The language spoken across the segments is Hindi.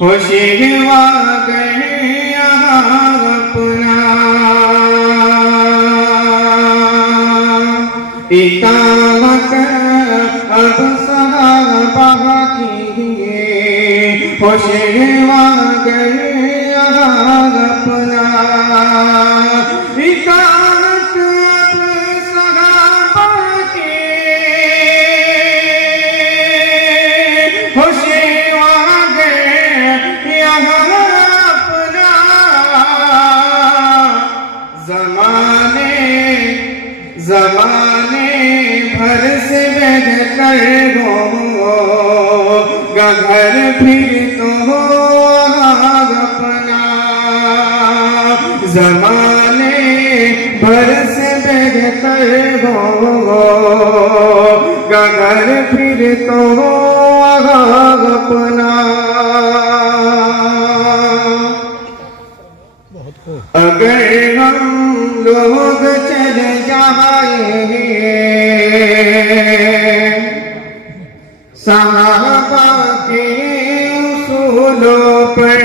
होशिवा गए यहाँ अपना इतावत अब सहाबा की होशिवा गए यहाँ अपना इतावत अब सहाबा की होशिवा ज़माने भर से बह कर होगा घर फिर तो अपना ज़माने भर से बह कर होगा घर फिर तो अपना अगर हम लोग चल जाए सहाबा के उसूलों पर।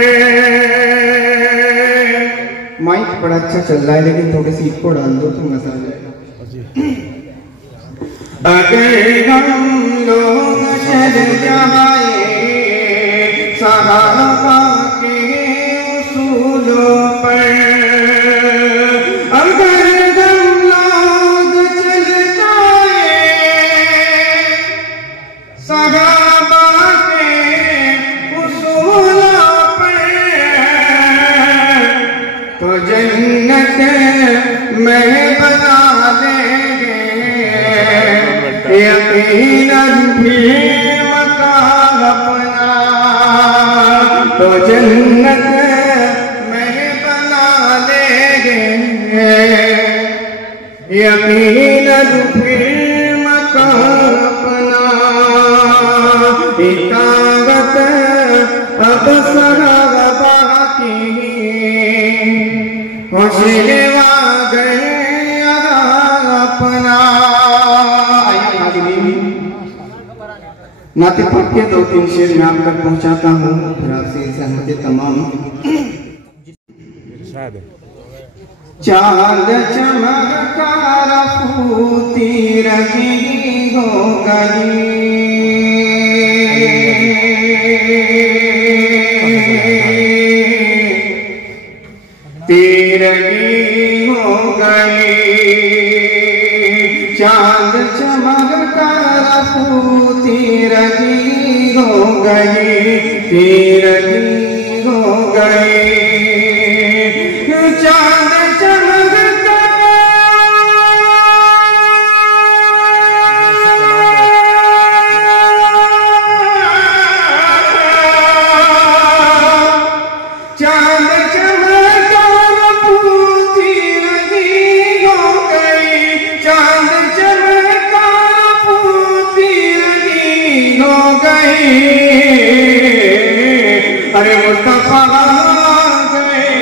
माइक बड़ा अच्छा चल रहा है लेकिन थोड़ी सी को डाल दो तो मजा आ जाएगा। अगर हम लोग चल जाए सहाबा के उसूलों पर मैं बना देंगे यकीनन भी मकान अपना तो जन्नत में बना देंगे यकीनन भी मकान अपना इतावत अब सहाबा की होशिवा गए अपना। नाते पढ़ के 2-3 शेर में आप तक पहुंचाता हूँ फिर आपसे सहमत तमाम। चांद चमकदार फूटी रही हो गई तेरगी हो गई चांद चमकदार फूटी रही हो गई तेरगी हो गई चांद अरे मुस्तफा गए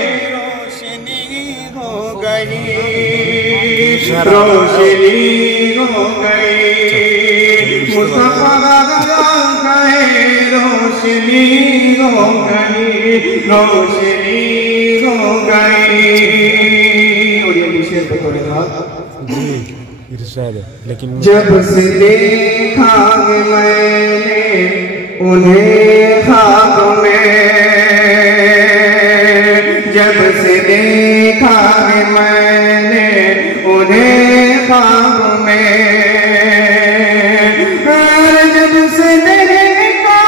रोशनी हो गई मुस्तफा गए रोशनी हो गई और ये शेर पे थोड़े लेकिन जब से देखा मैंने उन्हें ख्वाब में जब से देखा है मैंने उन्हें ख्वाब में जब से देखा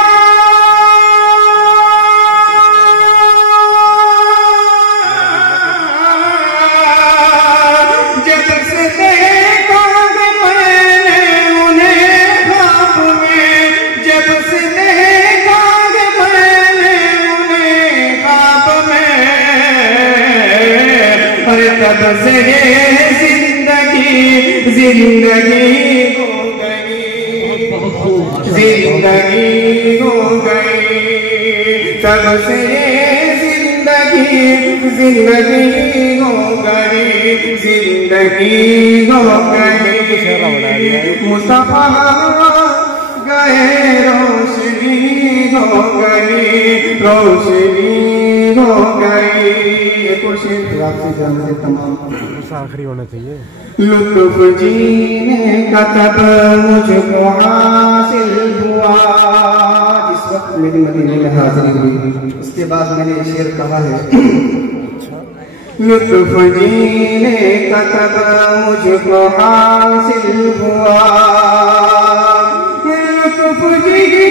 जब से देखा मैंने उन्हें ख्वाब में जब से तब से जिंदगी हो गई जिंदगी हो गई तब से जिंदगी हो गई जिंदगी हो गई मुस्तफा गए रोशनी हो गई, रोशनी हो गई। एक और शेर फिर आपसे जानते तमाम आखिरी होना चाहिए। लुत्फ जीने का तब मुझको हासिल हुआ जिस वक्त मेरी मदीने में हाजिरी हुई। उसके बाद मैंने ये शेर कहा है, लुत्फ जीने का तब मुझको हासिल हुआ, लुत्फ जीने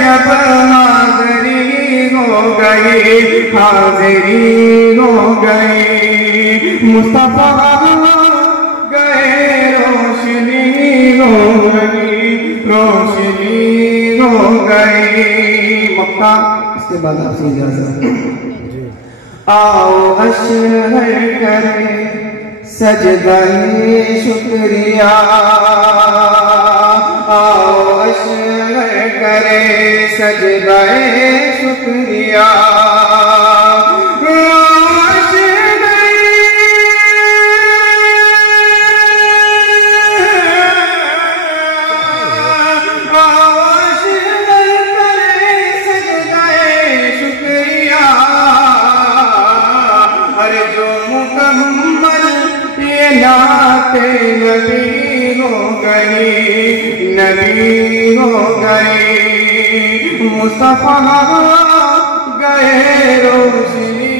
जब हाज़िरी हो गई, हाज़िरी हो गई, मुस्तफा गए रोशनी हो गई, रोशनी हो गई। मक्का। इसके बाद आपसे इजाज़त। आओ अशहर करे सजदाए शुक्रिया, आओ अशहर करे सजदाए शुक्रिया, नबी हो गई, नबी हो गई, मुस्तफा गए रोशनी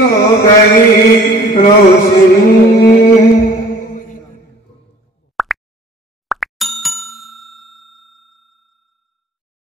हो गई, रोशनी